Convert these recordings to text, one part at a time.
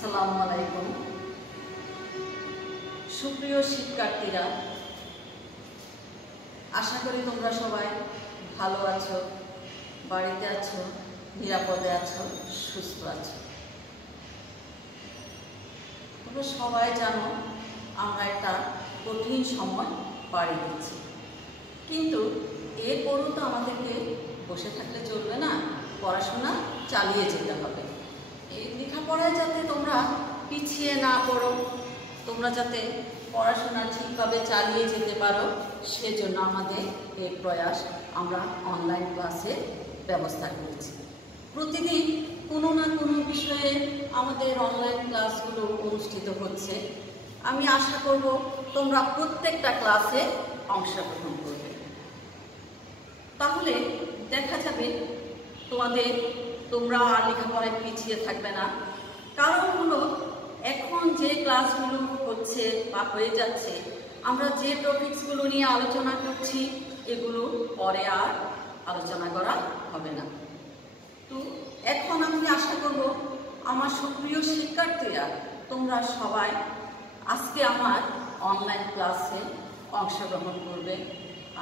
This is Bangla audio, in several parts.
আসসালামু আলাইকুম। সুপ্রিয় শিক্ষার্থীরা, আশা করি তোমরা সবাই ভালো আছো, বাড়িতে আছো, নিরাপদে আছো, সুস্থ আছো। তোমরা সবাই জানো আমরা একটা কঠিন সময় পাড়ি দিচ্ছি, কিন্তু এরপরও তো আমাদেরকে বসে থাকলে চলবে না, পড়াশোনা চালিয়ে যেতে হবে। এই লেখাপড়ায় যাতে তোমরা পিছিয়ে না পড়ো, তোমরা যাতে পড়াশোনা ঠিকভাবে চালিয়ে যেতে পারো, সেজন্য আমাদের এই প্রয়াস। আমরা অনলাইন ক্লাসের ব্যবস্থা করেছি। প্রতিদিন কোনো না কোনো বিষয়ে আমাদের অনলাইন ক্লাসগুলো অনুষ্ঠিত হচ্ছে। আমি আশা করব তোমরা প্রত্যেকটা ক্লাসে অংশগ্রহণ করবে, তাহলে দেখা যাবে তোমরা আর লেখাপড়ায় পিছিয়ে থাকবে না। কারণ হলো, এখন যে ক্লাসগুলো হচ্ছে বা হয়ে যাচ্ছে, আমরা যে টপিকসগুলো নিয়ে আলোচনা করছি এগুলো পরে আর আলোচনা করা হবে না। তো এখন আমি আশা করব আমার সুপ্রিয় শিক্ষার্থীরা তোমরা সবাই আজকে আমার অনলাইন ক্লাসে অংশগ্রহণ করবে।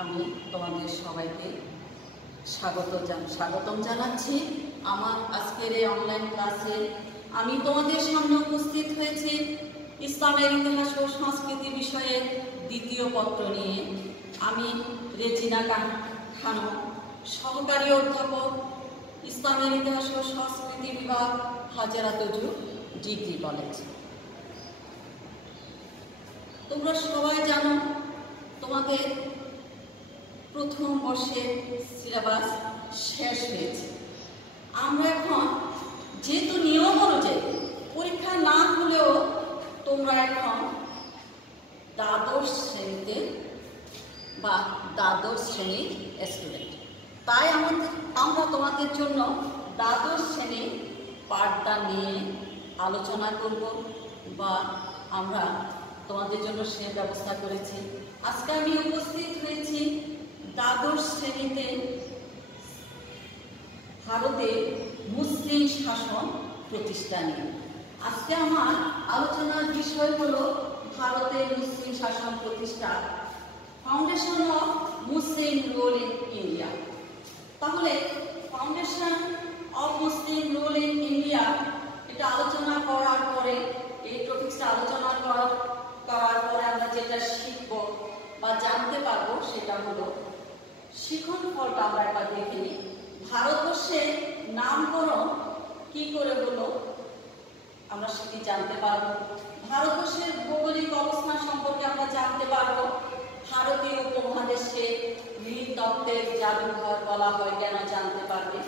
আমি তোমাদের সবাইকে স্বাগতম জানাচ্ছি আমার আজকের এই অনলাইন ক্লাসে। আমি তোমাদের সামনে উপস্থিত হয়েছি ইসলামের ইতিহাস ও সংস্কৃতি বিষয়ে দ্বিতীয় পত্র নিয়ে। আমি রেজিনা খানম, সহকারী অধ্যাপক, ইসলামের ইতিহাস ও সংস্কৃতি বিভাগ, হাজেরা তজু ডিগ্রি কলেজ। তোমরা সবাই জানো তোমাদের প্রথম বর্ষের সিলেবাস শেষ হয়েছে। আমরা এখন যেহেতু নিয়ম অনুযায়ী পরীক্ষা না হলেও তোমরা এখন দ্বাদশ শ্রেণীতে বা দ্বাদশ শ্রেণীর স্টুডেন্ট, তাই আমরা তোমাদের জন্য দ্বাদশ শ্রেণীর পাঠদান নিয়ে আলোচনা করব বা আমরা তোমাদের জন্য সে ব্যবস্থা করেছি। আজকে আমি উপস্থিত হয়েছি দ্বাদশ শ্রেণীতে ভারতে মুসলিম শাসন প্রতিষ্ঠা নিয়ে। আজকে আমার আলোচনার বিষয় হলো ভারতের মুসলিম শাসন প্রতিষ্ঠা, foundation of Muslim rule in India. তাহলে foundation of Muslim rule in India এটা আলোচনা করার পরে, এই টপিকসটা আলোচনা করার পরে আমরা যেটা শিখব বা জানতে পারবো সেটা হলো শিখন ফলটা। আমরা একবার দেখে নিই, ভারতবর্ষের নামকরণ কি করে হলো আমরা সেটি জানতে পারবো। ভারতবর্ষের ভৌগোলিক অবস্থান সম্পর্কে আমরা জানতে পারবো। ভারতীয় উপমহাদেশকে নৃতত্ত্বের জাদুঘর বলা হয় কেন জানতে পারবে।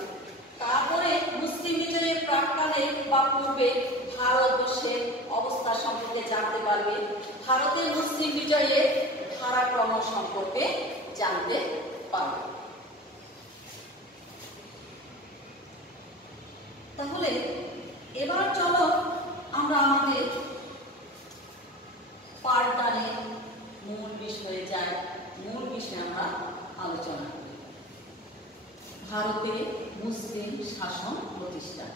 তারপরে মুসলিম বিজয়ের প্রাক্কালে বা পূর্বে ভারতবর্ষের অবস্থা সম্পর্কে জানতে পারবে। ভারতের মুসলিম বিজয়ের ধারাক্রম সম্পর্কে জানতে পারবে। তাহলে এবার চলো আমরা আমাদের পাঠদানের মূল বিষয়ে যাই। মূল বিষয়ে আমরা আলোচনা করি ভারতে মুসলিম শাসন প্রতিষ্ঠা।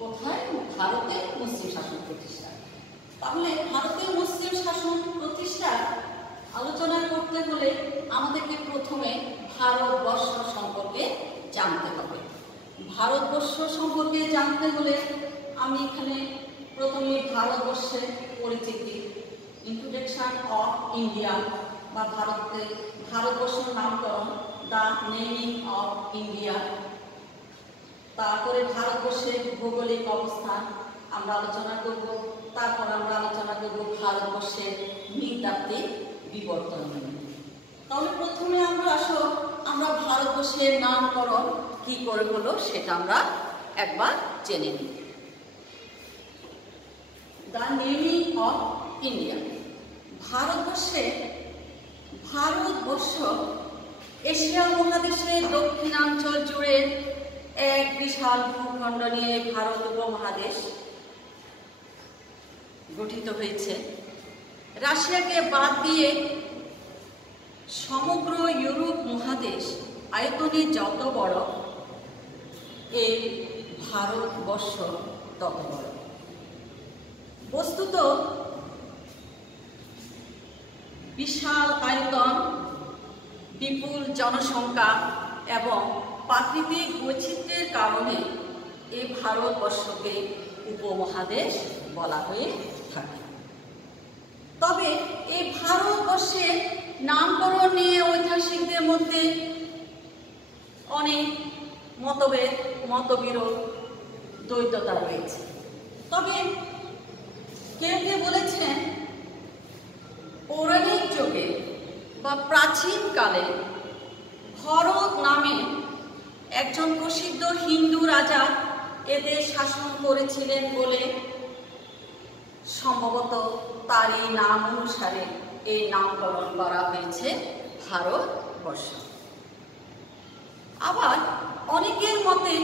কোথায়? ভারতে মুসলিম শাসন প্রতিষ্ঠা। তাহলে ভারতের মুসলিম শাসন প্রতিষ্ঠা আলোচনা করতে হলে আমাদেরকে প্রথমে ভারতবর্ষ সম্পর্কে জানতে হবে। ভারতবর্ষ সম্পর্কে জানতে হলে আমি এখানে প্রথমে ভারতবর্ষের পরিচিতি, ইন্ট্রোডাকশন অফ ইন্ডিয়া বা ভারতবর্ষের নামকরণ, দ্য নেমিং অফ ইন্ডিয়া। তারপরে ভারতবর্ষের ভৌগোলিক অবস্থান আমরা আলোচনা করব। তারপর আমরা আলোচনা করব ভারতবর্ষের নৃতাত্ত্বিক বিবর্তন নিয়ে। তাহলে প্রথমে আমরা ভারতবর্ষের নামকরণ কি করে হলো সেটা আমরা একবার জেনে নিই। The naming of India. Bharatvarsha Asia মহাদেশের দক্ষিণাঞ্চল জুড়ে এক বিশাল ভূখণ্ড নিয়ে ভারত উপমহাদেশ গঠিত হয়েছে। রাশিয়াকে বাদ দিয়ে সমগ্র ইউরোপ মহাদেশ আয়তনে যত বড়, এই ভারতবর্ষ তত বড়। বস্তুত বিশাল আয়তন, বিপুল জনসংখ্যা এবং প্রাকৃতিক বৈচিত্র্যের কারণে এই ভারতবর্ষকে উপমহাদেশ বলা হয়ে থাকে। তবে এই ভারতবর্ষের নামকরণ নিয়ে ঐতিহাসিকদের মধ্যে অনেক মতভেদ, মতবিরোধ, দ্বৈততা রয়েছে। তবে কেউ কেউ বলেছেন পৌরাণিক যুগে বা প্রাচীনকালে ভরত নামে একজন প্রসিদ্ধ হিন্দু রাজা এদের শাসন করেছিলেন বলে সম্ভবত তারই নাম অনুসারে এই নামকরণ করা হয়েছে ভারতবর্ষ। আবার অনেকের মতে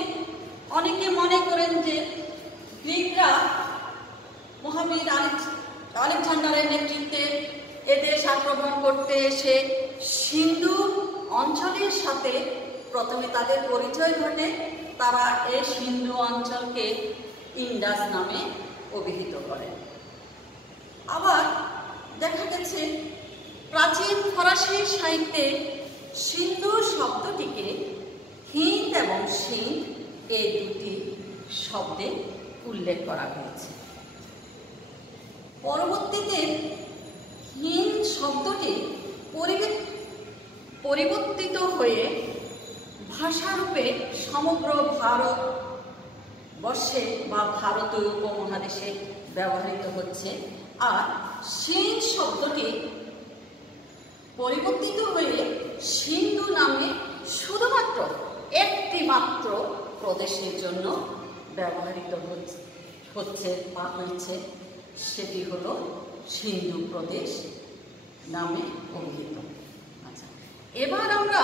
অনেকে মনে করেন যে গ্রিকরা মহাবীর আলেকজান্ডারের নেতৃত্বে এদেশ আক্রমণ করতে এসে সিন্ধু অঞ্চলের সাথে প্রথমে তাদের পরিচয় ঘটে। তারা এই সিন্ধু অঞ্চলকে ইন্ডাস নামে অভিহিত করেন। আবার দেখা গেছে প্রাচীন ফরাসি সাহিত্যে সিন্ধু শব্দটিকে হিন্দ এবং সিন্ধ এই দুটি শব্দে উল্লেখ করা হয়েছে। পরবর্তীতে হিন্দ শব্দটি পরিবর্তিত হয়ে ভাষারূপে সমগ্র ভারতবর্ষে বা ভারতীয় উপমহাদেশে ব্যবহৃত হচ্ছে। আর সিন্ধ শব্দটি পরিবর্তিত হয়ে সিন্ধু নামে শুধুমাত্র একটি মাত্র প্রদেশের জন্য ব্যবহৃত হচ্ছে বা হয়েছে, সেটি হলো সিন্ধু প্রদেশ নামে অভিহিত। আচ্ছা, এবার আমরা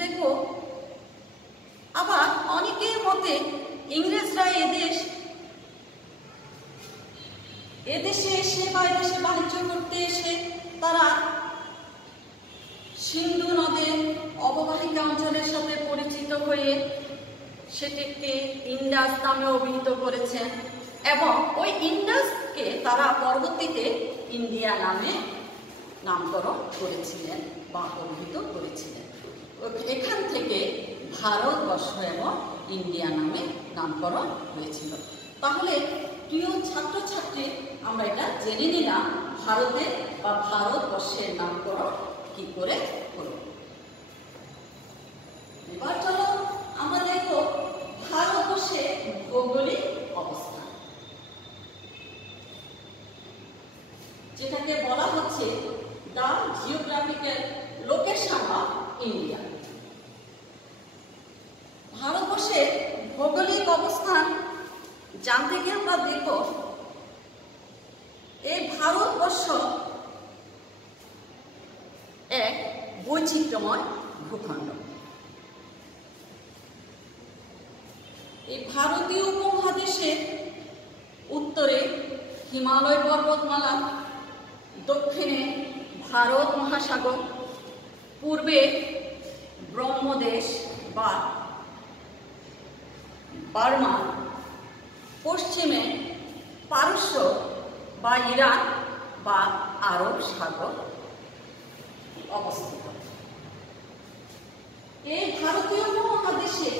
দেখব আবার অনেকের মতে ইংরেজরা এদেশে এসে বা এদেশে বাণিজ্য করতে এসে তারা সিন্ধু নদের অববাহিকা অঞ্চলের সাথে পরিচিত হয়ে সেটিকে ইন্ডাস নামে অভিহিত করেছেন এবং ওই ইন্ডাসকে তারা পরবর্তীতে ইন্ডিয়া নামে নামকরণ করেছিলেন বা অভিহিত করেছিলেন। এখান থেকে ভারতবর্ষ এবং ইন্ডিয়া নামে নামকরণ হয়েছিল। তাহলে প্রিয় ছাত্রছাত্রী, আমরা এটা জেনে নিলাম ভারতের বা ভারতবর্ষের নামকরণ কি করে হলো। এবার চলো আমরা দেখব ভারতবর্ষের ভৌগোলিক অবস্থান, যেটাকে বলা হচ্ছে the geographical location of India. ভারতবর্ষের ভৌগোলিক অবস্থান জানতে গিয়ে আমরা দেখব এই ভারতবর্ষ এক বৈচিত্র্যময় ভূখণ্ড। এই ভারতীয় উপমহাদেশের উত্তরে হিমালয় পর্বতমালা, দক্ষিণে ভারত মহাসাগর, পূর্বে ব্রহ্মদেশ বা বার্মা, পশ্চিমে পারস্য বা ইরান বা আরব সাগর অবস্থিত। এই ভারতীয় উপমহাদেশে,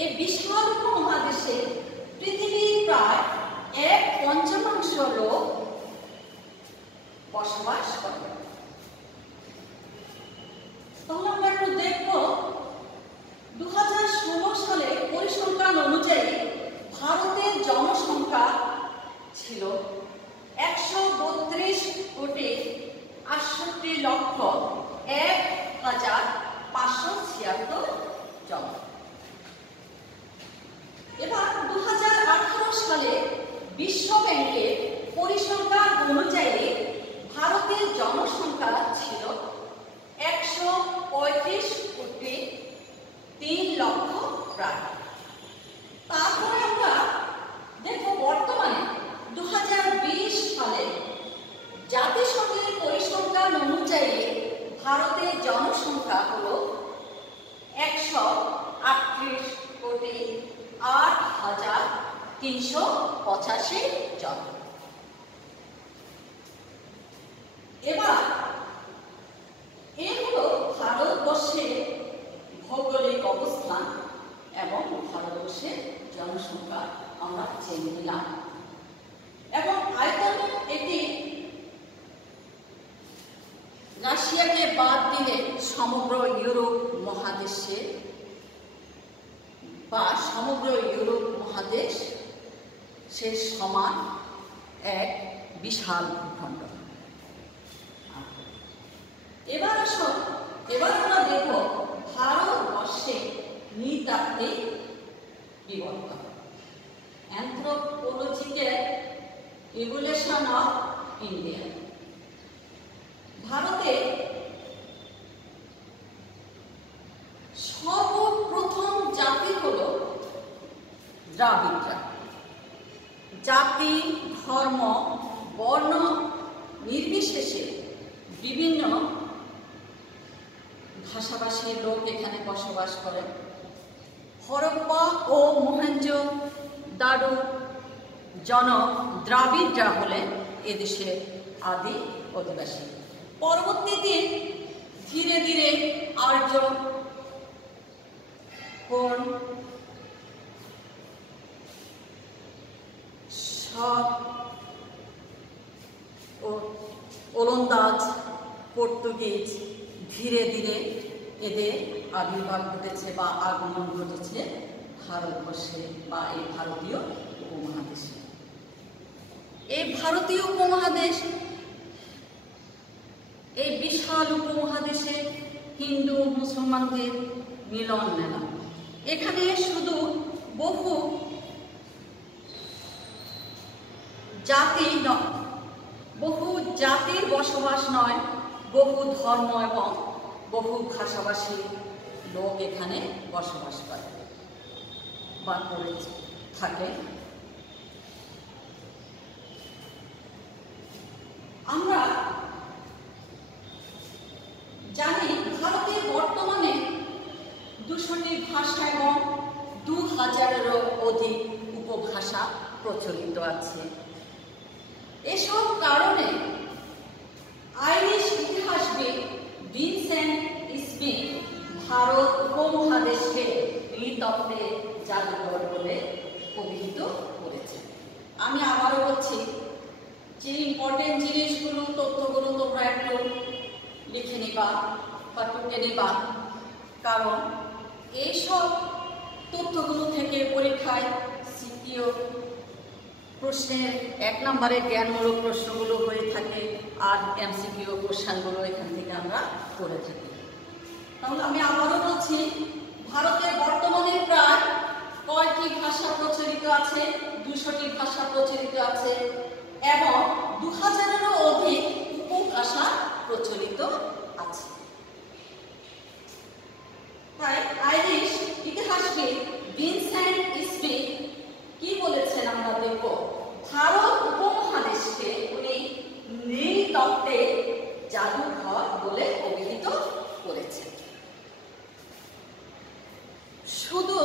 এই বিশাল উপমহাদেশে পৃথিবীর প্রায় 1/5 লোক বসবাস করে। তাহলে আমরা একটু দেখব 2016 সালে পরিসংখ্যান অনুযায়ী ভারতের জনসংখ্যা ছিল 132,68,1,576 জন। এবার 2018 সালে বিশ্ব ব্যাংকের পরিসংখ্যান অনুযায়ী ভারতের জনসংখ্যা ছিল 135,03,00,000 প্রায়। তারপরে আমরা দেখব বর্তমানে 2020 সালে জাতিসংঘের পরিসংখ্যান অনুযায়ী ভারতের জনসংখ্যা হল 138,08,385 জন। এবার এই হলো ভারতবর্ষের ভৌগোলিক অবস্থান এবং ভারতবর্ষের জনসংখ্যা আমরা জেনে নিলাম। এবং আয়তন এটি রাশিয়াকে বাদ দিলে সমগ্র ইউরোপ মহাদেশে বা সমগ্র ইউরোপ মহাদেশ সে সমান এক বিশাল ভূখণ্ড। এবার আমরা দেখব ভারতবর্ষে নৃতাত্ত্বিক বিবর্তন, অ্যানথ্রোপোলজিক্যাল ইভলিউশন অফ ইন্ডিয়া। ভারতে সর্বপ্রথম জাতি হল দ্রাবিড়রা। জাতি, ধর্ম, বর্ণ নির্বিশেষে বিভিন্ন ভাষাভাষীর লোক এখানে বসবাস করেন। হরপ্পা ও মহেঞ্জোদারো জনক দ্রাবিড়রা হলেন এদেশের আদি অধিবাসী। পরবর্তী দিন ধীরে ধীরে আর্য, কোন, ওলন্দাজ, পর্তুগিজ ধীরে ধীরে এদের আবির্ভাব ঘটেছে বা আগমন ঘটেছে ভারতবর্ষে বা এই ভারতীয় উপমহাদেশে। এই ভারতীয় উপমহাদেশ, এই বিশাল উপমহাদেশে হিন্দু মুসলমানদের মিলন মেলা। এখানে শুধু বহু জাতির বসবাস নয়, বহু ধর্ম এবং বহু ভাষাভাষী লোক এখানে বসবাস করে বা করে থাকে। আমরা জানি ভারতে বর্তমানে 200টি ভাষা এবং 2000-এরও অধিক উপভাষা প্রচলিত আছে। এসব কারণে আইরিশ ইতিহাসবিদ ভিনসেন্ট স্মিথ ভারত উপমহাদেশকে নৃতত্ত্বের জাদুঘর বলে অভিহিত করেছেন। আমি আবারও বলছি যে ইম্পর্টেন্ট জিনিসগুলো, তথ্যগুলো তোমরা একটু লিখে নিবা বা টুকে নিবা, কারণ এইসব তথ্যগুলো থেকে পরীক্ষায় সিকিউ প্রশ্নের 1 নম্বরের জ্ঞানমূলক প্রশ্নগুলো হয়ে থাকে আর এমসিকিউ কোশ্চেনগুলো এখান থেকে আমরা করে থাকি। তাহলে আমি আবারও বলছি, ভারতের বর্তমানে প্রায় কয়টি ভাষা প্রচলিত আছে? 200টি ভাষা প্রচলিত আছে এবং 2000-এরও অধিক উপভাষা প্রচলিত আছে। তাই আইরিশ ইতিহাসবিদ ভিনসেন্ট স্মিথ কি বলেছেন আমরা দেখব। ভারত উপমহাদেশকে উনি নৃতত্ত্বের জাদুঘর বলে অভিহিত করেছেন। শুধু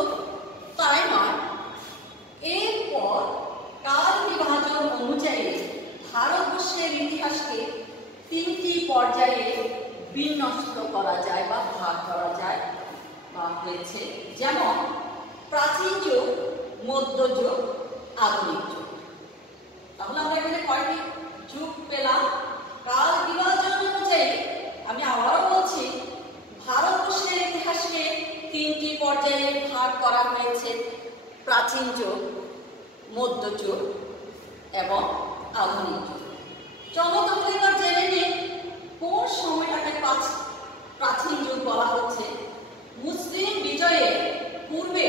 তাই নয়, এরপর কাল বিভাজন অনুযায়ী ভারতবর্ষের ইতিহাসকে 3টি পর্যায়ে বিন্যস্ত করা যায় বা ভাগ করা যায় বা হয়েছে, যেমন প্রাচীন যুগ, মধ্যযুগ, আধুনিক যুগ। তাহলে আমরা এখানে কয়টি যুগ পেলাম? কাল বিভাজন অনুযায়ী আমি আবারও বলছি, ভারতবর্ষের ইতিহাসকে 3টি পর্যায়ে ভাগ করা হয়েছে: প্রাচীন যুগ, মধ্যযুগ এবং আধুনিক যুগ। চলো তাহলে এবার জেনে নিই কোন সময়টাকে প্রাচীন যুগ বলা হচ্ছে। মুসলিম বিজয়ের পূর্বে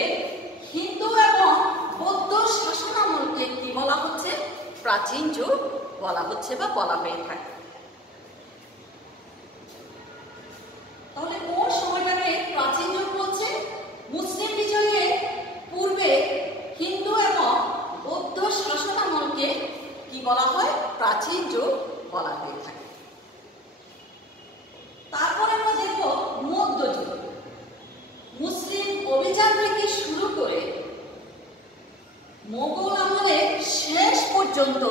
হিন্দু এবং বৌদ্ধ শাসনামলকে কি বলা হচ্ছে? প্রাচীন যুগ বলা হচ্ছে বা বলা হয়ে থাকে। তাহলে কোন সময়টাকে প্রাচীন যুগ বলছে? মুসলিম বিজয়ের পূর্বে হিন্দু এবং বৌদ্ধ শাসনামলকে কি বলা হয়? প্রাচীন যুগ বলা হয়ে থাকে। তারপরে আমরা দেখব মধ্যযুগ। মুসলিম অভিযান থেকে শুরু করে মোগল আমলের শেষ পর্যন্ত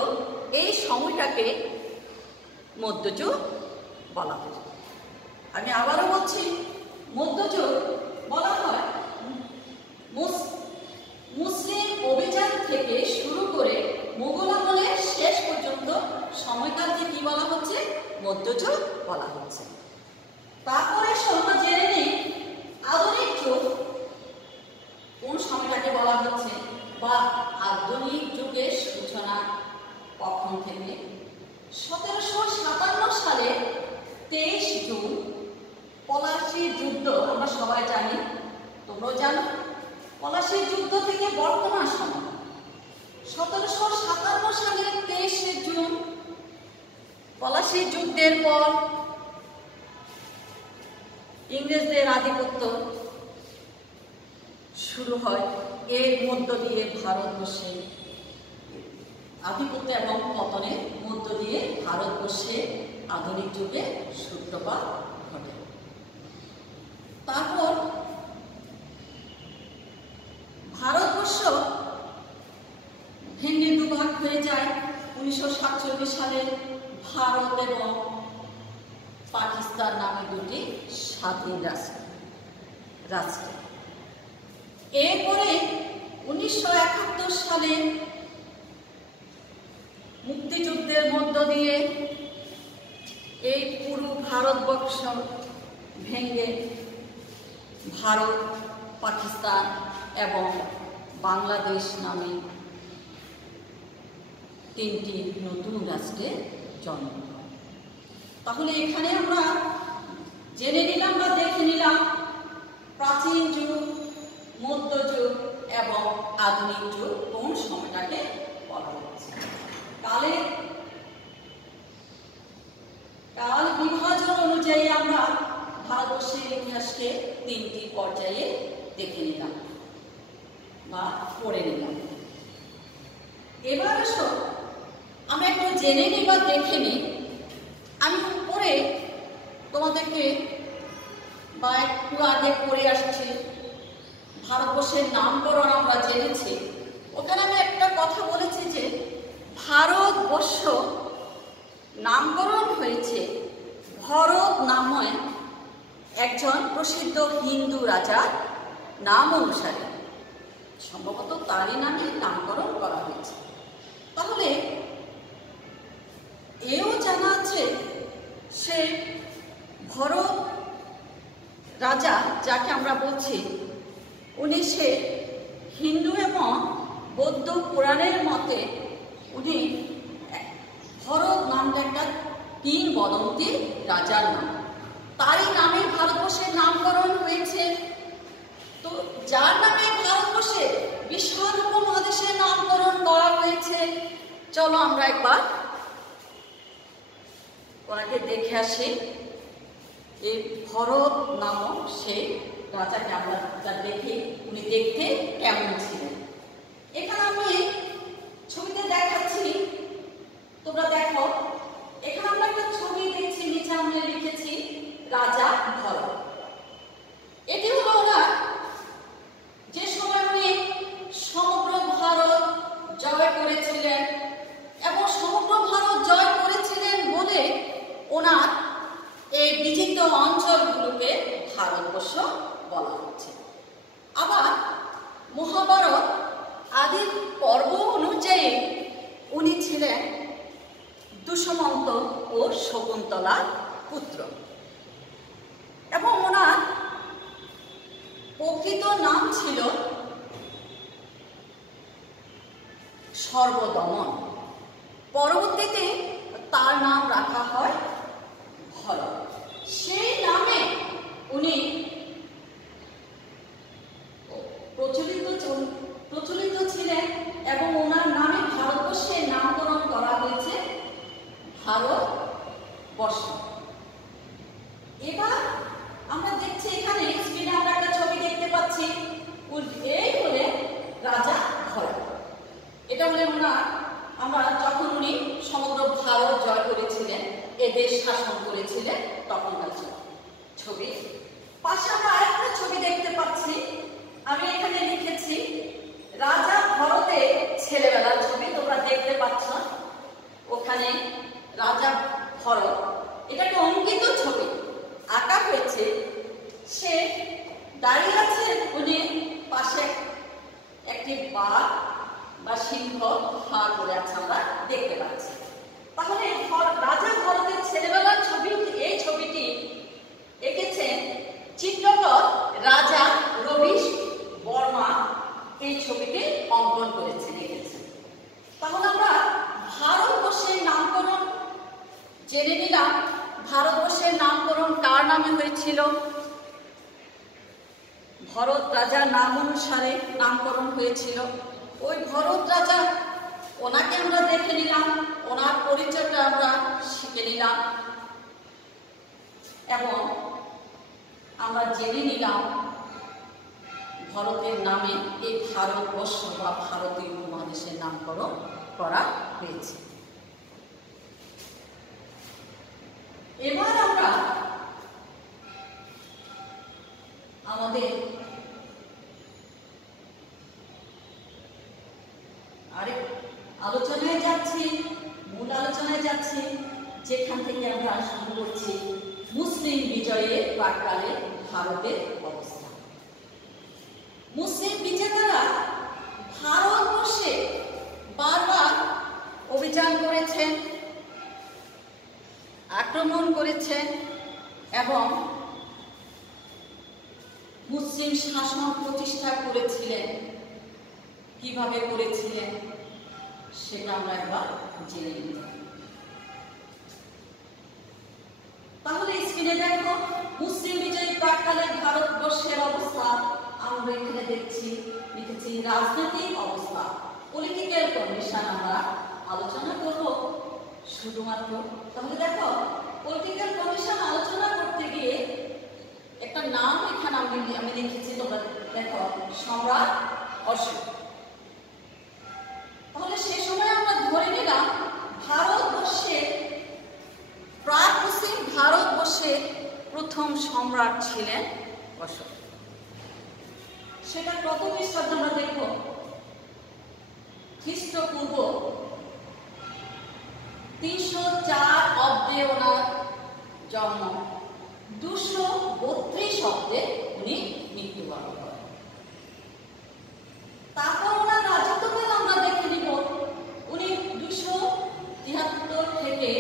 এই সময়টাকে মধ্যযুগ বলা হয়। আমি আবারও বলছি, মধ্যযুগ বলা হয় মুসলিম অভিযান থেকে শুরু করে মুঘল আমলের শেষ পর্যন্ত সময়কালকে কি বলা হচ্ছে? মধ্যযুগ বলা হচ্ছে। তারপরে আমরা জেনে নিই আধুনিক যুগ কোন সময়টাকে বলা হচ্ছে, বা আধুনিক যুগের সূচনা কখন থেকে? 1757 সালে 23 জুন পলাশীর যুদ্ধ, আমরা সবাই জানি, তোমরাও জানো। পলাশীর যুদ্ধ থেকে বর্তমান সময় 1757 সালের 23 জুন পলাশীর যুদ্ধের পর ইংরেজদের আধিপত্য শুরু হয়। এর মধ্য দিয়ে ভারতবর্ষে আধিপত্য এবং পতনের মধ্য দিয়ে ভারতবর্ষে আধুনিক যুগে সূত্রপাত ঘটে। তারপর ভারতবর্ষ ভেঙে দুভাগ হয়ে যায় 1947 সালে। ভারত এবং পাকিস্তান নামে দুটি স্বাধীন রাষ্ট্র। এরপরে 1971 সালে মুক্তিযুদ্ধের মধ্য দিয়ে এই পুরো ভারতবর্ষ ভেঙে ভারত, পাকিস্তান এবং বাংলাদেশ নামে তিনটি নতুন রাষ্ট্রের জন্ম হয়। তাহলে এখানে আমরা জেনে নিলাম বা দেখে নিলাম প্রাচীন যুগ, মধ্যযুগ এবং আধুনিক যুগ কোন সময়টাকে বলা হচ্ছে। কাল বিভাজন অনুযায়ী আমরা ভারতবর্ষের ইতিহাসকে তিনটি পর্যায়ে দেখে নিলাম বা পড়ে নিলাম। এবার আসো আমরা একটু জেনে নিই বা দেখে নিই। আমি পরে তোমাদেরকে বা একটু আগে পড়ে আসছি ভারতবর্ষের নামকরণ আমরা জেনেছি। ওখানে আমি একটা কথা বলেছি যে ভারতবর্ষ নামকরণ হয়েছে ভরত নামে একজন প্রসিদ্ধ হিন্দু রাজার নাম অনুসারে। সম্ভবত তারই নামে নামকরণ করা হয়েছে। তাহলে এও জানা আছে সে ভরত রাজা যাকে আমরা বলছি, উনি সে হিন্দু এবং বৌদ্ধ পুরাণের মতে উনি ভরত নামটা একটা কিংবদন্তি রাজার নাম। তারই নামে ভারতবর্ষের নামকরণ হয়েছে। তো যার নামে ভারতবর্ষে বিশাল উপমহাদেশের নামকরণ করা হয়েছে, চলো আমরা একবার ওনাকে দেখে আসি। এই ভরত নামক সেই রাজাকে আমরা দেখি উনি দেখতে কেমন ছিলেন। এখানে আমি ছবিতে দেখাচ্ছি, তোমরা দেখো। এখানে আমরা একটা ছবি দেখছি, নিচে আমরা লিখেছি রাজা ভরত। এটি হলো ওনার যে সময় উনি সমগ্র ভারত জয় করেছিলেন, এবং সমগ্র ভারত জয় করেছিলেন বলে ওনার এই বিজিত অঞ্চলগুলোকে ভারতবর্ষ বলা হচ্ছে। আবার মহাভারত আদি পর্ব অনুযায়ী উনি ছিলেন দুষ্মন্ত ও শকুন্তলার পুত্র, এবং ওনার প্রকৃত নাম ছিল সর্বদমন। পরবর্তীতে তার নাম রাখা হয় ভরত। সেই নামে উনি প্রচলিত ছিলেন, এবং ওনার নামে ভারতবর্ষের নামকরণ করা হয়েছে ভারতবর্ষ। এবার আমরা দেখছি এখানে স্ক্রিনে আমরা একটা ছবি দেখতে পাচ্ছি। এই হলেন রাজা ভরত। এটা হলেন ওনার, আমরা যখন উনি সমগ্র ভারত জয় করেছিলেন, এদেশ শাসন করেছিলেন তখনকার ছবি। পাশে আমরা আরেকটা ছবি দেখতে পাচ্ছি। আমি এখানে লিখেছি রাজা ভরতের ছেলেবেলার ছবি, তোমরা দেখতে পাচ্ছ। ওখানে রাজা ভরত চিহ্ন হার করে আছে আমরা দেখতে পাচ্ছি। তাহলে রাজা ভরতের ছেলেবেলার ছবি, এই ছবিটি এঁকেছেন চিত্রকর রাজা রবি বর্মা। এই ছবিটি অঙ্কন করেছেন, এঁকেছেন। তাহলে আমরা ভারতবর্ষের নামকরণ জেনে নিলাম। ভারতবর্ষের নামকরণ কার নামে হয়েছিল? ভরত রাজার নাম অনুসারে নামকরণ হয়েছিল। ওই ভরত রাজা, ওনাকে আমরা দেখে নিলাম, ওনার পরিচয়টা আমরা শিখে নিলাম এবং আমরা জেনে নিলাম ভারতের নামে এই ভারতবর্ষ বা ভারতীয় উপমহাদেশের নামকরণ করা হয়েছে। এবার আমরা আমাদের আরেক আলোচনায় যাচ্ছি, মূল আলোচনায় যাচ্ছি, যেখান থেকে আমরা শুরু করছি মুসলিম বিজয়ের প্রাক্কালে ভারতের অবস্থা। মুসলিম বিজেতারা ভারতবর্ষে বারবার অভিযান করেছেন, আক্রমণ করেছেন এবং মুসলিম শাসন প্রতিষ্ঠা করেছিলেন। কিভাবে করেছিলেন সেটা আমরা একবার জেনে নিই। তাহলে স্ক্রিনে দেখো মুসলিম বিজয়ী প্রাক্কালে ভারতবর্ষের অবস্থা আমরা এখানে দেখছি, লিখেছি রাজনৈতিক অবস্থা, পলিটিক্যাল কন্ডিশন আমরা আলোচনা করব শুধুমাত্র। তাহলে দেখো পলিটিক্যাল কন্ডিশন আলোচনা করতে গিয়ে একটা নাম এখানে আমি লিখেছি, তোমরা দেখো সম্রাট অশোক। তাহলে সে সময় আমরা ধরে নিলাম ভারতবর্ষের প্রাক মুসলিম ভারতবর্ষের প্রথম সম্রাট ছিলেন অশোক। সেটা কত খ্রিস্টাব্দে আমরা দেখব? খ্রিস্টপূর্ব 304 অব্দে ওনার জন্ম, 232 অব্দে উনি মৃত্যুবরণ করেন। তারপর ওনার রাজত্বকাল আমরা দেখে নিব। উনি 273 থেকে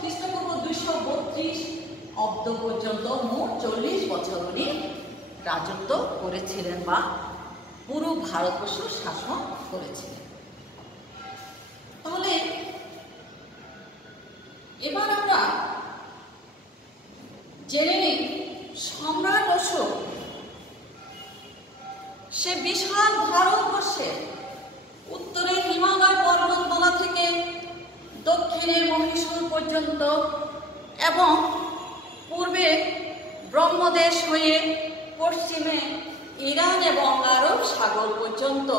খ্রিস্টপূর্ব 232 অব্দ পর্যন্ত মোট 40 বছর উনি রাজত্ব করেছিলেন বা পুরো ভারতবর্ষ শাসন করেছিলেন। তাহলে এবার আমরা জেনে নিই সম্রাট অশোক সে বিশাল ভারতবর্ষের উত্তরে হিমালয় পর্বতমালা থেকে দক্ষিণে মহীশূর পর্যন্ত এবং পূর্বে ব্রহ্মদেশ হয়ে পশ্চিমে ইরান এবং আরব সাগর পর্যন্ত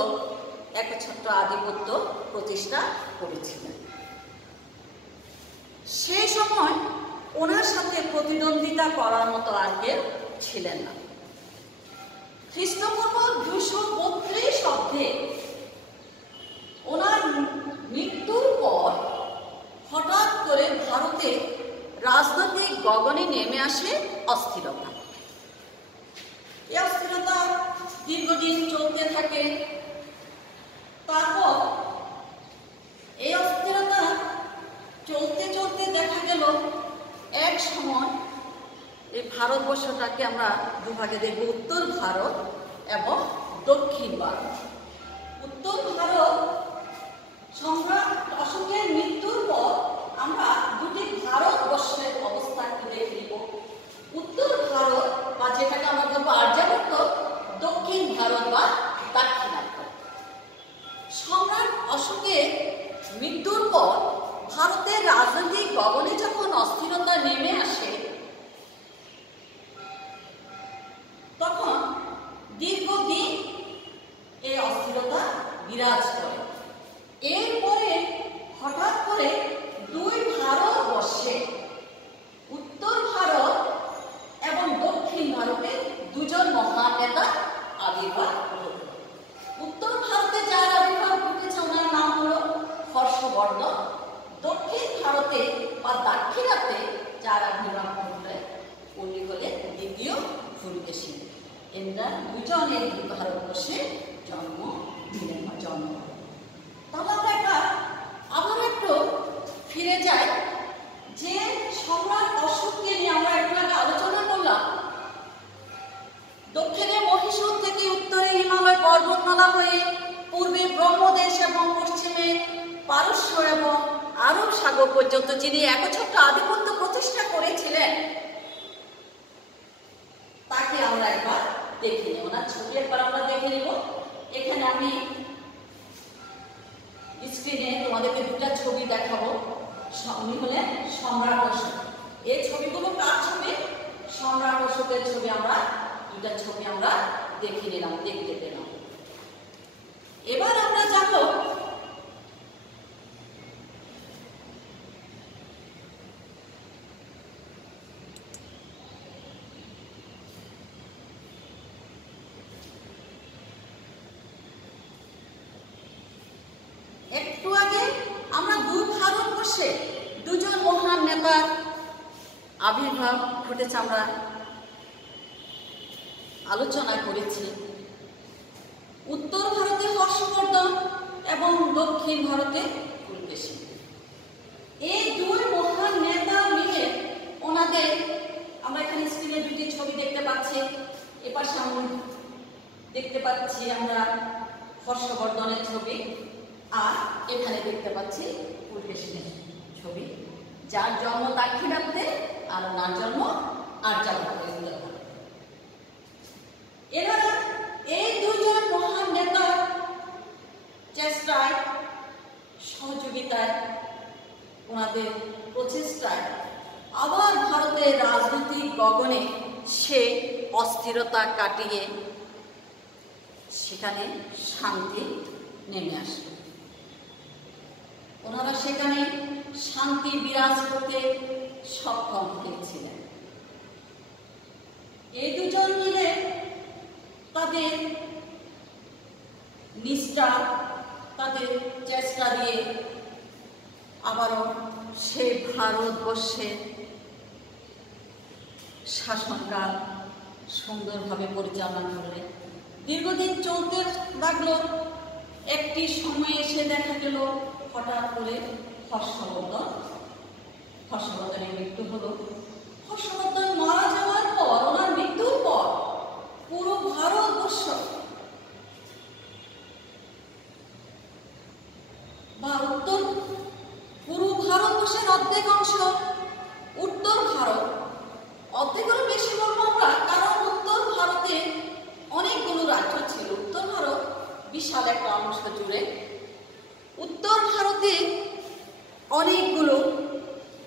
একচ্ছত্র আধিপত্য প্রতিষ্ঠা করেছিলেন। সেই সময় ওনার সাথে প্রতিদ্বন্দ্বিতা করার মতো আর কেউ ছিলেন না। খ্রিস্টপূর্ব 232 অব্দে ওনার মৃত্যুর পর হঠাৎ করে ভারতে রাজনৈতিক গগনে নেমে আসে অস্থিরতা। এই অস্থিরতা দীর্ঘদিন চলতে থাকে। তারপর এই অস্থিরতা চলতে চলতে দেখা গেল এক সময় এই ভারতবর্ষটাকে আমরা দুভাগে দেখব, উত্তর ভারত এবং দক্ষিণ ভারত। উত্তর ভারত সম্রাট অশোকের মৃত্যুর পর আমরা দুটি ভারতবর্ষের অবস্থাকে দেখে নিব। উত্তর ভারত বা যেটাকে আমরা বলবো আর্যাবর্ত, দক্ষিণ ভারত বা দাক্ষিণাত্য। সম্রাট অশোকের মৃত্যুর পর ভারতের রাজনৈতিক গগনে যখন অস্থিরতা নেমে আসে তখন দীর্ঘদিন এই অস্থিরতা বিরাজ করে। এরপরে হঠাৎ করে দুই ভারতবর্ষে উত্তর ভারত এবং দক্ষিণ ভারতে দুজন মহান নেতা আবির্ভাব ঘটল। উত্তর ভারতে যার আবির্ভাব ঘটেছে ওনার নাম হলো হর্ষবর্ধন। দক্ষিণ ভারতে বা দাক্ষিণাত্যে যার আবির্ভাব ঘটলেন উনি হলেন দ্বিতীয় পুলকেশী। এরা দুজনের ভারতবর্ষে জন্ম দিলেন বা জন্ম। তাহলে আমরা একবার আবার একটু ফিরে যাই, যে সম্রাট অশোককে নিয়ে আমরা একটু আগে আলোচনা করলাম। দক্ষিণে মহীশূর থেকে উত্তরে হিমালয় পর্বতমালা হয়ে পূর্বে ব্রহ্মদেশ এবং পশ্চিমে পারস্য এবং আরব সাগর পর্যন্ত যিনি একচ্ছত্র আধিপত্য প্রতিষ্ঠা করেছিলেন, তাকে আমরা একবার দেখে নিই। ওনার ছবি একবার আমরা দেখে নিব। এখানে আমি স্ক্রিনে তোমাদেরকে দুটা ছবি দেখাবো। উনি হলেন সম্রাট অশোক। এই ছবিগুলো কার ছবি? সম্রাট অশোকের ছবি। আমরা দুটা ছবি আমরা দেখে নিলাম, দেখতে পেলাম। এবার আমরা যাব একটু আগে আমরা ভারতবর্ষে দুজন মহান নেতার আবির্ভাব ঘটেছে, আমরা আলোচনা করেছি। উত্তর ভারতে হর্ষবর্ধন এবং দক্ষিণ ভারতে পুলকেশী। এই দুই মহান নেতা মিলে ওনাদের, আমরা এখানে স্ক্রিনে দুটি ছবি দেখতে পাচ্ছি। এপাশে আমরা দেখতে পাচ্ছি আমরা হর্ষবর্ধনের ছবি, আর এখানে দেখতে পাচ্ছি পুলকেশীর ছবি, যার জন্ম দাক্ষিণাত্যে আর ওনার জন্ম আর্যাবর্তে। এনারা এই দুজন মহান নেতার চেষ্টায়, সহযোগিতায়, ওনাদের প্রচেষ্টায় আবার ভারতের রাজনৈতিক গগনে সে অস্থিরতা কাটিয়ে সেখানে শান্তি নেমে আসে। ওনারা সেখানে শান্তি বিরাজ করতে সক্ষম হয়েছিলেন। এই দুজন মিলে তাদের নিষ্ঠা, তাদের চেষ্টা দিয়ে আবারও সে ভারতবর্ষের শাসনকাল সুন্দরভাবে পরিচালনা করলে দীর্ঘদিন চলতে লাগলো। একটি সময় এসে দেখা গেল হঠাৎ করে হর্ষবর্ধনের মৃত্যু হলো। হর্ষবর্ধন মারা যাওয়ার পর, ওনার মৃত্যুর পর পুরো ভারতবর্ষ বা পুরো ভারতবর্ষের অর্ধেক অংশ, উত্তর ভারত, অর্ধেকেরও বেশি বলবো আমরা, কারণ উত্তর ভারতে অনেকগুলো রাজ্য ছিল। উত্তর ভারত বিশাল একটা অংশ জুড়ে। উত্তর ভারতে অনেকগুলো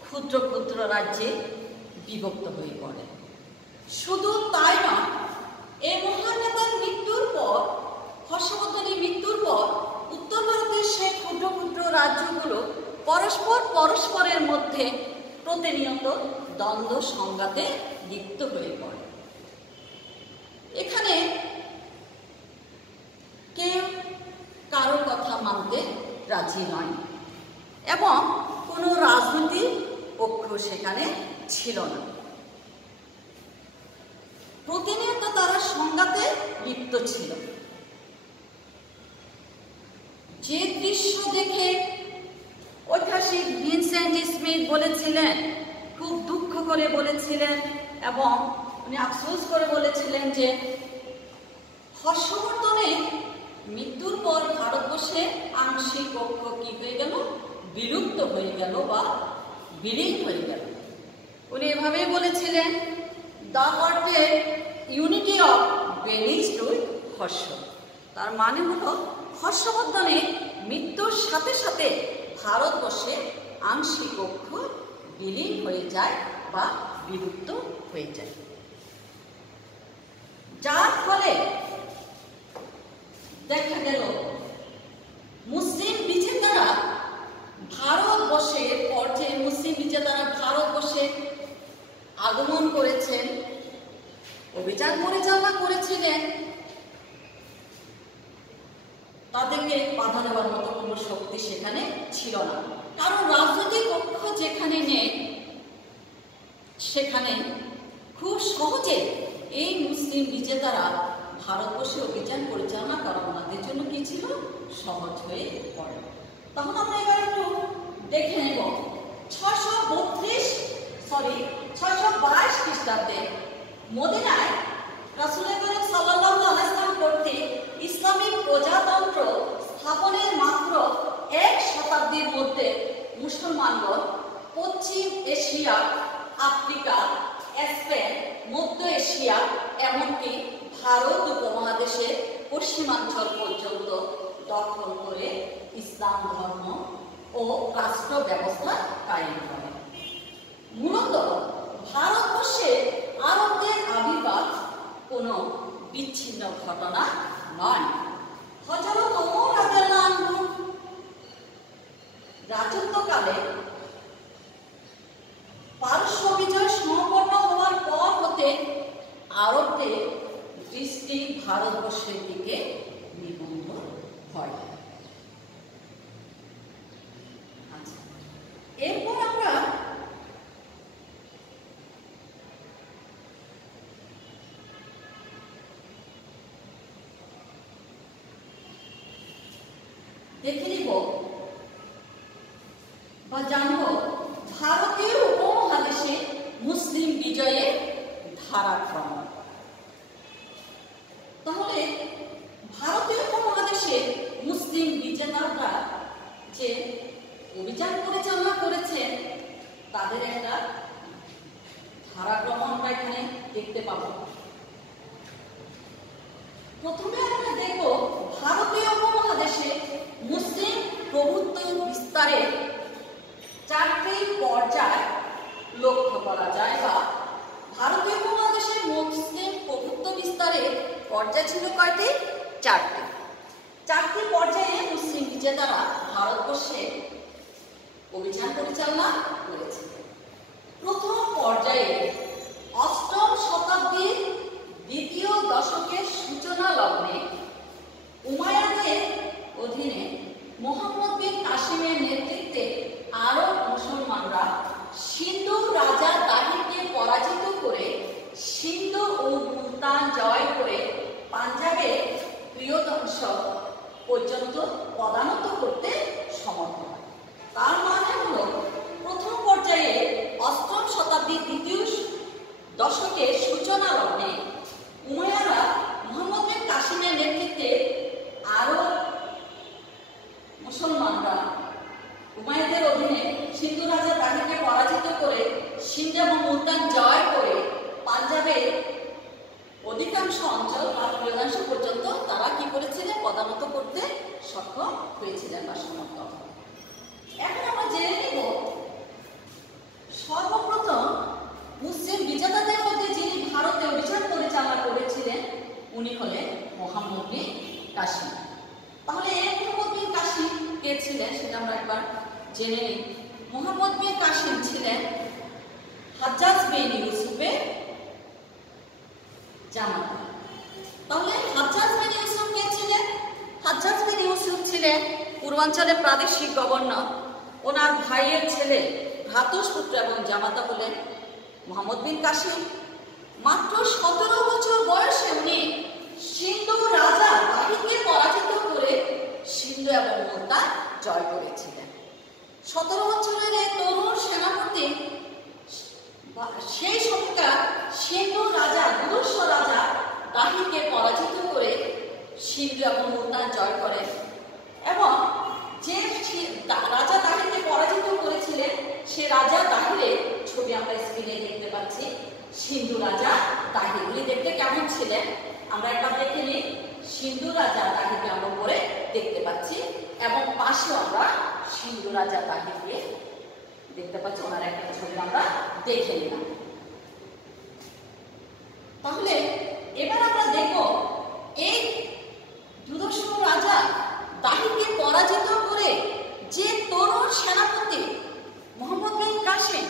ক্ষুদ্র ক্ষুদ্র রাজ্যে বিভক্ত হয়ে পড়ে। শুধু তাই নয়, এই মহান নেতার মৃত্যুর পর, হর্ষবর্ধনের মৃত্যুর পর উত্তর ভারতের সেই ক্ষুদ্র ক্ষুদ্র রাজ্যগুলো পরস্পরের মধ্যে প্রতিনিয়ত দ্বন্দ্ব সংঘাতে লিপ্ত হয়ে পড়ে। এখানে কেউ কারো কথা মানতে রাজি নয় এবং কোনো রাজনৈতিক পক্ষ সেখানে ছিল না। প্রতিনিয়ত তারা সংঘাতে লিপ্ত ছিল। যে দৃশ্য দেখে ঐতিহাসিক ভিনসেন্ট স্মিথ বলেছিলেন, খুব দুঃখ করে বলেছিলেন এবং উনি আফসোস করে বলেছিলেন যে হর্ষবর্ধনের মৃত্যুর পর ভারতবর্ষে আংশিক পক্ষ কি হয়ে গেল? বিলুপ্ত হয়ে গেল বা বিলীন হয়ে গেল। উনি এভাবেই বলেছিলেন, দ্য হার্টের unity of vanished with harsh. তার মানে হলো হর্ষবর্ধনের মৃত্যুর সাথে সাথে ভারতবর্ষে আংশিক পক্ষ বিলীন হয়ে যায় বা বিলুপ্ত হয়ে যায়, যার ফলে দেখা গেল মুসলিম বিজেতারা ভারতবর্ষে পর্যায়ে মুসলিম বিজেতারা ভারতবর্ষে আগমন করেছেন, অভিযান পরিচালনা করেছিলেন। তাদেরকে বাধা দেওয়ার মতো কোনো শক্তি সেখানে ছিল না, কারণ রাজনৈতিক পক্ষ যেখানে নেই সেখানে খুব সহজে এই মুসলিম বিজেতারা ভারতবর্ষে অভিযান পরিচালনা করা ওনাদের জন্য কি ছিল, সহজ হয়ে পড়ে। তখন আমরা এবার একটু দেখে নেব 622 খ্রিস্টাব্দে মদিনায় রাসূল করিম সাল্লাল্লাহু আলাইহি ওয়াসাল্লাম কর্তৃক ইসলামিক প্রজাতন্ত্র স্থাপনের মাত্র 1 শতাব্দীর মধ্যে মুসলমানগণ পশ্চিম এশিয়া, আফ্রিকা, স্পেন, মধ্য এশিয়া, এমনকি ভারত উপমহাদেশের পশ্চিমাঞ্চল পর্যন্ত দখল করে ইসলাম ধর্ম ও রাষ্ট্র ব্যবস্থা কায়েম করে। মূলত ভারতবর্ষে আরবদের আবির্ভাব কোনো বিচ্ছিন্ন ঘটনা নয়। হযরত ওমর রাদিয়াল্লাহু আনহু রাজত্বকালে পারস্য বিজয় সম্পন্ন হওয়ার পর হতে আরবদের দৃষ্টি ভারতবর্ষের দিকে নিবদ্ধ হয়। আচ্ছা, এরপর আমরা দেখে নিব বা জানব ভারতীয় উপমহাদেশে মুসলিম বিজয়ের ধারাক্রম। তাহলে ভারতীয় উপমহাদেশে মুসলিম বিজেতারা যে অভিযান পরিচালনা করেছেন তাদের একটা ধারাক্রম আমরা এখানে দেখতে পাব। প্রথমে আমরা দেখব ভারতীয় উপমহাদেশে মুসলিম প্রভুত্ব বিস্তারের 4টি পর্যায় লক্ষ্য করা যায়, বা ভারতীয় উপমহাদেশে মুসলিম প্রভুত্ব বিস্তারের পর্যায় ছিল কয়টি? 4টি। 4টি পর্যায়ে মুসলিম বিজেতারা ভারতবর্ষে অভিযান পরিচালনা করেছে। প্রথম পর্যায়ে 8ম শতাব্দীর দ্বিতীয় দশকের সূচনা লগ্নে উমাইয়াদের অধীনে মুহাম্মদ বিন কাসিমের নেতৃত্বে আরব মুসলমানরা সিন্ধু রাজা দাহিরকে পরাজিত করে সিন্ধু ও মুলতান জয় করে পাঞ্জাবের প্রিয়দংশ পর্যন্ত পদানত করতে সমর্থ হয়। তার মানে হলো প্রথম পর্যায়ে 8ম শতাব্দীর দ্বিতীয় দশকের সূচনা লগ্নে উমাইয়ারা মুহাম্মদ বিন কাসিমের নেতৃত্বে আরব মুসলমানরা উমাইয়াদের অধীনে সিন্ধু রাজা দাহিরকে পরাজিত করে সিন্ধু এবং মুলতান জয় করে পাঞ্জাবের অধিকাংশ অঞ্চল বা প্রিয়দাংশ পর্যন্ত তারা কি করেছিলেন? পদানত করতে সক্ষম হয়েছিলেন বা সমর্থ। এখন আমরা জেনে নিব সর্বপ্রথম মুসলিম বিজেতাদের মধ্যে যিনি ভারতে অভিযান পরিচালনা করেছিলেন উনি হলেন মুহাম্মদ বিন কাসিম। তাহলে এই মুহাম্মদ বিন কাসিম কে ছিলেন সেটা আমরা একবার জেনে নিই। মুহাম্মদ বিন কাসিম ছিলেন হাজ্জাজ বিন ইউসুফের জামাতা। তাহলে হাজ্জাজ বিন ইউসুফ কে ছিলেন? হাজ্জাজ বিন ইউসুফ ছিলেন পূর্বাঞ্চলের প্রাদেশিক গভর্নর। ওনার ভাইয়ের ছেলে, ভ্রাতুষ্পুত্র এবং জামাতা হলেন মুহাম্মদ বিন কাসিম। মাত্র 17 বছর বয়সে উনি সিন্ধু রাজা দাহিরকে পরাজিত করে সিন্ধু এবং মুলতান জয় করেছিলেন। 17 বছরের এই তরুণ সেনাপতি সেই সময়কার সিন্ধু রাজা, গুরুস্ব রাজা দাহিরকে পরাজিত করে সিন্ধু এবং মুলতান জয় করেন। এবং যে রাজা দাহিরকে পরাজিত করেছিলেন সে রাজা দাহিরের ছবি আমরা স্ক্রিনে দেখতে পাচ্ছি। সিন্ধু রাজা দাহির, উনি দেখতে কেমন ছিলেন আমরা একবার দেখে নিই। সিন্ধু রাজা দাহিরকে আমরা উপরে দেখতে পাচ্ছি এবং পাশে আমরা সিন্ধু রাজা দাহিরকে দেখতে পাচ্ছি। ওনার একটা ছবি আমরা দেখে নিলাম। তাহলে এবার আমরা দেখব এই দুর্ধর্ষ রাজা দাহিরকে পরাজিত করে যে তরুণ সেনাপতি মুহাম্মদ বিন কাসিম,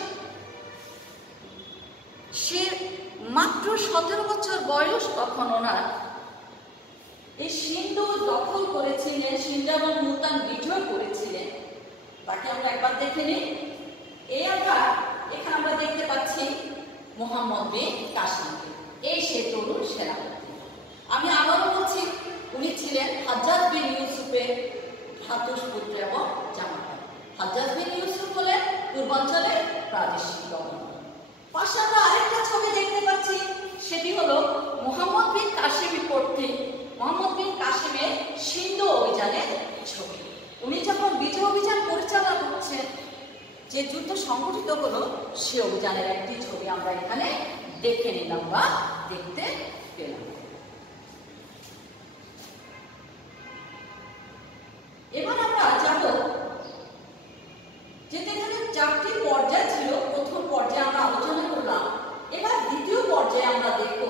সে মাত্র 17 বছর বয়স তখন ওনার এই সিন্ধু দখল করেছিলেন, সিন্ধু এবং মুলতান বিজয় করেছিলেন। তাকে আমরা একবার দেখে নিই। এখানে আমরা দেখতে পাচ্ছি মুহাম্মদ বিন কাসিম, এই সে তরুণ সেনাপতি। আমি আবারও বলছি, উনি ছিলেন হাজ্জাজ বিন ইউসুফের ভ্রাতুষ্পুত্র এবং জামাতা। হাজ্জাজ বিন ইউসুফ হলেন পূর্বাঞ্চলের প্রাদেশিক গভর্নর। পাশে আমরা আরেকটা ছবি দেখতে পাচ্ছি, সেটি হলো মুহাম্মদ বিন কাসিম কর্তৃক মুহাম্মদ বিন কাসিমের সিন্ধু অভিযানের ছবি। উনি যখন বিজয় অভিযান পরিচালনা করছেন, যে যুদ্ধ সংগঠিত হলো, সে অভিযানের একটি ছবি আমরা এখানে দেখে নিলাম বা দেখতে পেলাম। এবার আমরা যাব, যেটা এখানে 4টি পর্যায় ছিল। প্রথম পর্যায়ে আমরা আলোচনা করলাম, এবার দ্বিতীয় পর্যায়ে আমরা দেখব।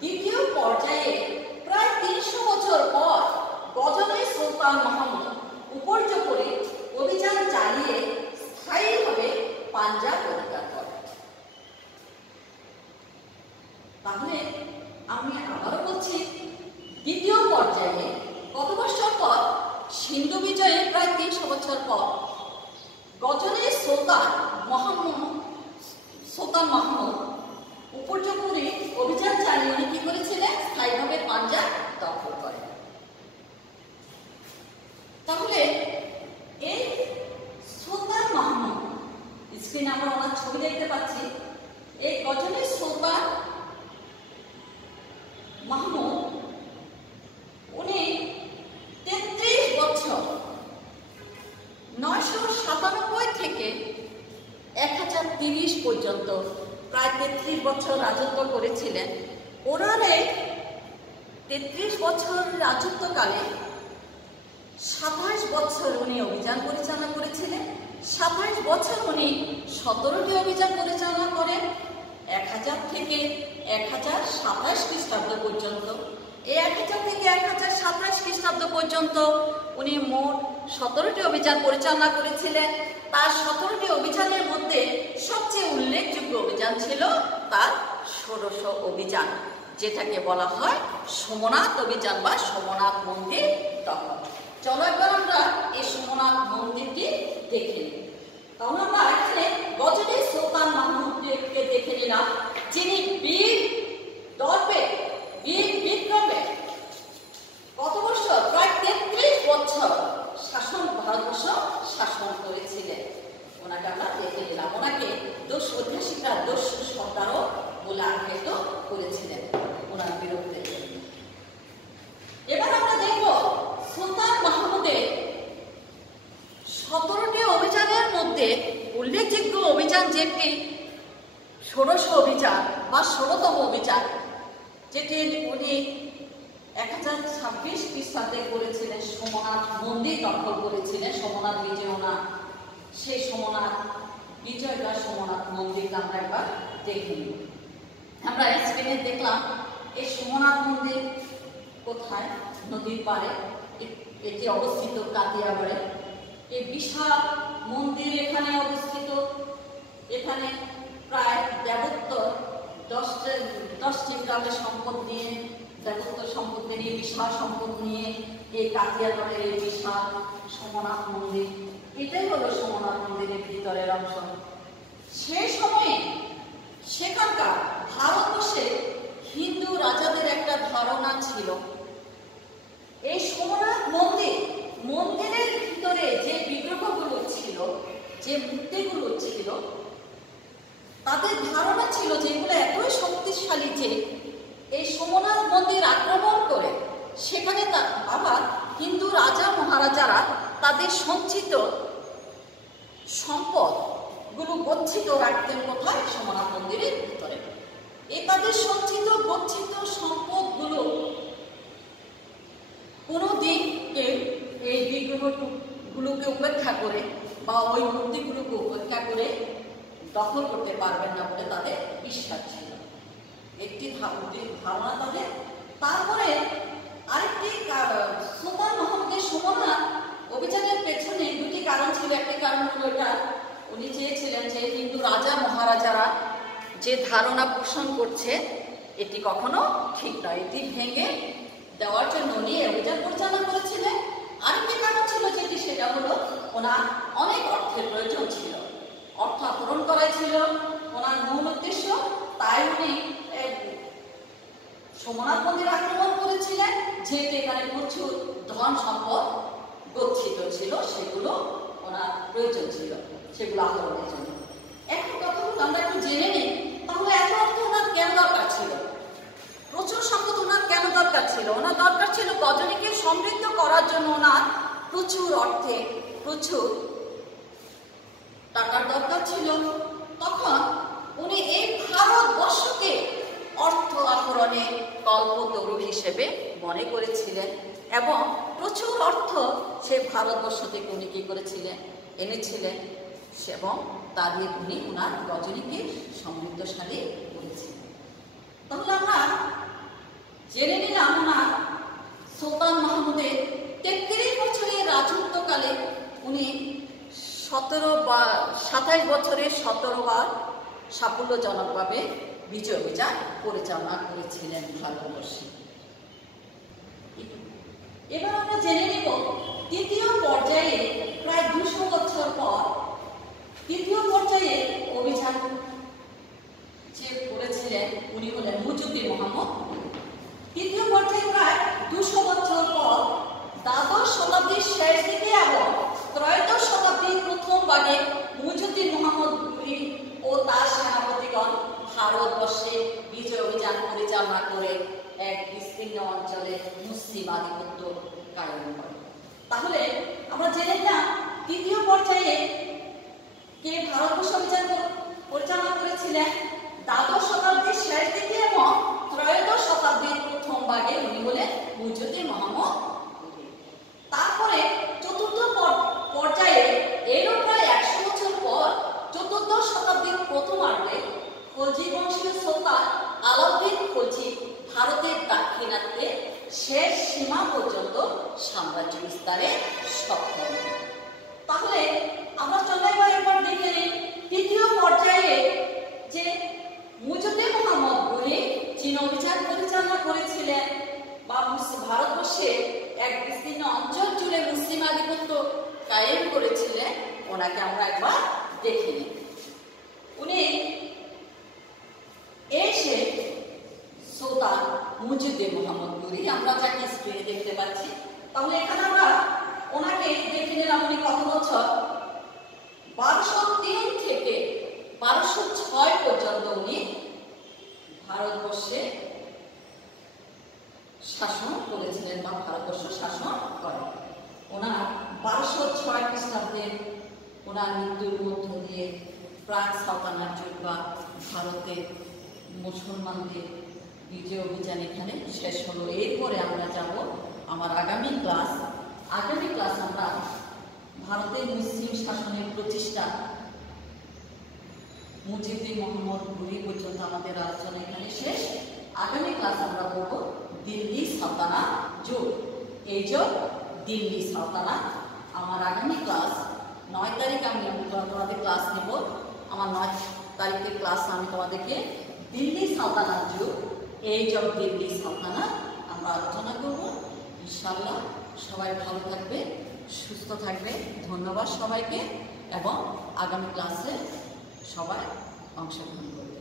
দ্বিতীয় পর্যায়ে প্রায় 300 বছর পর গজনী সুলতান মাহমুদ উপর্য করে অভিযান চালিয়ে স্থায়ীভাবে পাঞ্জাব অধিকার করেন। তাহলে আমি আবারও বলছি, দ্বিতীয় পর্যায়ে কত বছর পর? সিন্ধু বিজয়ে প্রায় 300 বছর পর গজনী সুলতান মাহমুদ উপর্য করে অভিযান চালিয়ে উনি কি করেছিলেন? স্থায়ীভাবে পাঞ্জাব দখল করেন। তাহলে এই সুলতান মাহমুদ, স্ক্রিনে আমরা ওনার ছবি দেখতে পাচ্ছি, এই গজনী সুলতান মাহমুদ উনি 33 বছর 997 থেকে 1030 পর্যন্ত প্রায় 33 বছর রাজত্ব করেছিলেন। ওনার এই 33 বছর রাজত্বকালে 27 বছর উনি অভিযান পরিচালনা করেছিলেন। 27 বছর উনি 17টি অভিযান পরিচালনা করেন, 1000 থেকে 1027 খ্রিস্টাব্দ পর্যন্ত। এই 1000 থেকে 1027 খ্রিস্টাব্দ পর্যন্ত উনি মোট 17টি অভিযান পরিচালনা করেছিলেন। তার 17টি অভিযানের মধ্যে সবচেয়ে উল্লেখযোগ্য অভিযান ছিল তার ষোড়শ অভিযান, যেটাকে বলা হয় সোমনাথ অভিযান বা সোমনাথ মন্দির দখল। চলো একবার আমরা এই সোমনাথ মন্দিরটি দেখে নিই। তাহলে আমরা এখানে গজনী সুলতান মাহমুদকে দেখে নিলাম, যিনি বীর দর্পে বীর বিক্রমে কত বছর? প্রায় 33 বছর ভারতবর্ষ শাসন করেছিলেন। ওনাকে আমরা দেখে নিলাম। ওনাকে ঐতিহাসিকরা দস্যু সর্দারও বলে আখ্যায়িত করেছিলেন ওনার বিরুদ্ধে। এবার আমরা দেখব সুলতান মাহমুদের 17টি অভিযানের মধ্যে উল্লেখযোগ্য অভিযান যেটি ষোড়শ অভিযান বা 16তম অভিযান, যেটি উনি 1026 খ্রিস্টাব্দে করেছিলেন। সোমনাথ মন্দির দখল করেছিলেন, সোমনাথ বিজয় না, সেই সোমনাথ বিজয় বা সোমনাথ মন্দিরটা আমরা একবার দেখে নিই। আমরা স্ক্রিনে দেখলাম এই সোমনাথ মন্দির কোথায়? নদীর পাড়ে এটি অবস্থিত, কাতিয়াগড়ে। এই বিশাল মন্দির এখানে অবস্থিত। এখানে প্রায় দেবোত্তর 10টি গ্রামের সম্পদ নিয়ে, দেবোত্তর সম্পদ নিয়ে, বিশাল সম্পদ নিয়ে এই কাতিয়াগড়ের এই বিশাল সোমনাথ মন্দির, এটাই হলো সোমনাথ মন্দিরের ভিতরের অংশ। সেই সময়ে সেখানকার ভারতবর্ষে হিন্দু রাজাদের একটা ধারণা ছিল, এই সোমনাথ মন্দিরের ভিতরে যে বিগ্রহগুলো ছিল, যে মূর্তিগুলো ছিল, তাদের ধারণা ছিল যে এগুলো এতই শক্তিশালী যে এই সোমনাথ মন্দির আক্রমণ করে সেখানে আবার হিন্দু রাজা মহারাজারা তাদের সঞ্চিত সম্পদগুলো গচ্ছিত রাখতেন কোথায়? সোমনাথ মন্দিরের ভিতরে। এই তাদের সঞ্চিত গচ্ছিত সম্পদগুলো কোনোদিন কেউ এই বিগ্রহগুলোকে উপেক্ষা করে বা ওই মূর্তিগুলোকে উপেক্ষা করে দখল করতে পারবেন না বলে তাদের বিশ্বাস ছিল, একটি ধারণা তাদের। তারপরে আরেকটি সুলতান মাহমুদের সোমনাথ অভিযানের পেছনে দুটি কারণ ছিল। একটি কারণ হলো এটা, উনি চেয়েছিলেন যে হিন্দু রাজা মহারাজারা যে ধারণা পোষণ করছে এটি কখনো ঠিক নয়, এটি ভেঙে দেওয়ার জন্য উনি অভিযান পরিচালনা করেছিলেন। আরেকটি কারণ ছিল যেটি, সেটা হলো ওনার অনেক অর্থের প্রয়োজন ছিল, অর্থ আহরণ করাই ছিল ওনার মূল উদ্দেশ্য। তাই উনি সোমনাথ মন্দির আক্রমণ করেছিলেন, যেহেতু এখানে প্রচুর ধন সম্পদ গচ্ছিত ছিল, সেগুলো ওনার প্রয়োজন ছিল, সেগুলো আহরণের জন্য। এখন কথাগুলো আমরা একটু জেনে নিই, তাহলে এত অর্থ ওনার কেন দরকার ছিল? প্রচুর সম্পদ ওনার কেন দরকার ছিল? ওনার দরকার ছিল গজনীকে সমৃদ্ধ করার জন্য। ওনার প্রচুর অর্থে প্রচুর টাকার দরকার ছিল। তখন উনি এই ভারতবর্ষকে অর্থ আহরণে কল্পতরু হিসেবে মনে করেছিলেন এবং প্রচুর অর্থ সে ভারতবর্ষ থেকে উনি কি করেছিলেন, এনেছিলেন এবং তা দিয়ে উনি ওনার গজনীকে সমৃদ্ধশালী করেছিলেন। তাহলে আমরা জেনে নিলাম ওনার সুলতান মাহমুদের 33 বছরের রাজত্বকালে উনি 27 বছরে 17 বার সাফল্যজনকভাবে বিজয় অভিযান পরিচালনা করেছিলেন ভারতবর্ষে। এবার আমরা জেনে নিব তৃতীয় পর্যায়ে প্রায় 200 বছর পর তৃতীয় পর্যায়ে অভিযান যে করেছিলেন উনি হলেন মুইজউদ্দিন মোহাম্মদ। তৃতীয় পর্যায়ে প্রায় 200 বছর পর দ্বাদশ শতাব্দীর শেষ দিকে এবং ত্রয়োদশ শতাব্দীর প্রথম ভাগে মুইজউদ্দিন মোহাম্মদ ঘুরি ও তার সেনাপতিগণ ভারতবর্ষে বিজয় অভিযান পরিচালনা করে এক বিস্তীর্ণ অঞ্চলে মুসলিম আধিপত্য কায়েম করে। তাহলে আমরা জেনে নিলাম তৃতীয় পর্যায়ে কে ভারতবর্ষ অভিযান পরিচালনা করেছিলেন, দ্বাদশ শতাব্দীর শেষ দিকে এবং ত্রয়োদশ শতাব্দীর প্রথম ভাগে উনি হলেন মুইজউদ্দিন মোহাম্মদ। তারপরে চতুর্থ পর্যায়ে এরও প্রায় 100 বছর পর চতুর্দশ শতাব্দীর প্রথমার্ধে খলজি বংশীয় সুলতান আলাউদ্দিন খলজি ভারতের দাক্ষিণাত্যে শেষ সীমা পর্যন্ত সাম্রাজ্য বিস্তারে সক্ষম। তাহলে আমরা চলে এবার দেখে নিই তৃতীয় পর্যায়ে যে মুইজউদ্দিন মোহাম্মদ ঘুরি চীন অভিযান পরিচালনা করেছিলেন বা ভারতবর্ষে এক বিস্তীর্ণ অঞ্চল জুড়ে মুসলিম আধিপত্য কায়েম করেছিলেন, ওনাকে আমরা একবার দেখে নিই। উনি এসে সুলতান মুইজউদ্দিন মোহাম্মদ ঘুরি, আমরা যাকে স্ক্রিনে দেখতে পাচ্ছি। তাহলে এখানে আমরা ওনাকে দেখে নিলাম উনি কত বছর, 1203 থেকে 1206 পর্যন্ত উনি ভারতবর্ষে শাসন করেছিলেন বা ভারতবর্ষ শাসন করেন। ওনার 1206 খ্রিস্টাব্দে ওনার মৃত্যুর মধ্য দিয়ে প্রাক সালতানাত যুগ বা ভারতের মুসলমানদের বিজয় অভিযান এখানে শেষ হলো। এরপরে আমরা যাব আমার আগামী ক্লাস আমরা ভারতের মুসলিম শাসনের প্রতিষ্ঠা মুইজউদ্দিন মোহাম্মদ ঘুরি পর্যন্ত আমাদের আলোচনা এখানে শেষ। আগামী ক্লাস আমরা করব দিল্লি সালতানাত যুগ, এই যুগ দিল্লি সালতানাত। আমার আগামী ক্লাস 9 তারিখ আমি তোমাদের ক্লাস নেব। আমার 9 তারিখের ক্লাস আমি তোমাদেরকে দিল্লি সালতানাত যুগ, এই যুগ দিল্লি সালতানাত আমরা আলোচনা করব ইনশাআল্লাহ। সবাই ভালো থাকবে, সুস্থ থাকবে। ধন্যবাদ সবাইকে এবং আগামী ক্লাসে সবাই অংশগ্রহণ করবে।